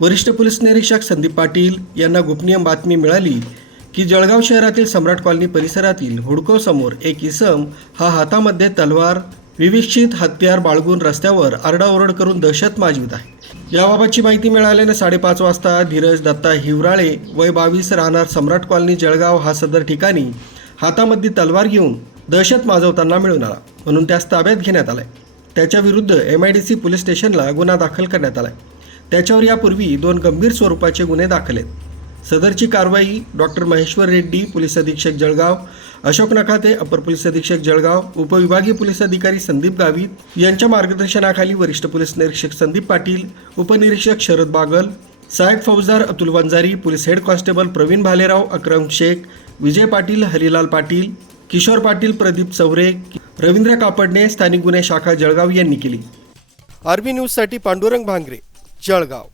वरिष्ठ पोलीस निरीक्षक संदीप पाटील यांना गोपनीय बातमी मिळाली की जळगाव शहरातील सम्राट कॉलनी परिसरातील हुडको समोर एक इसम हा हातामध्ये तलवार विविक्षित हत्यार बाळगून रस्त्यावर आरडाओरड करून दहशत माजवित आहे. याबाबतची माहिती मिळाल्याने साडेपाच वाजता धीरज दत्ता हिवराळे वय बावीस राहणार सम्राट कॉलनी जळगाव हा सदर ठिकाणी हातामध्ये तलवार घेऊन दहशत माजवताना मिळून आला. म्हणून त्यास ताब्यात घेण्यात आलाय. त्याच्या विरुद्ध M I D C police स्टेशनला गुन्हा दाखल करण्यात आलाय. त्याच्यावर यापूर्वी दोन गंभीर स्वरूपाचे गुन्हे दाखल आहेत. सदरची कारवाई डॉक्टर महेश्वर रेड्डी पोलीस अधीक्षक जळगाव अशोक नखाते अपर पोलीस अधीक्षक जळगाव उपविभागीय पोलीस अधिकारी संदीप गावित यांच्या मार्गदर्शनाखाली वरिष्ठ पोलीस निरीक्षक संदीप पाटील उपनिरीक्षक शरद बागल सहायक फौजदार Atul Vanjari police head constable Pravin Bhalerao Akram Shaikh Vijay Patil Harilal Patil Kishor Patil Pradeep Chaure Ravindra Kapadne स्थानिक गुन्हे शाखा जळगाव यांनी केली. आरबी न्यूजसाठी पांडुरंग भांगरे. जळगाव.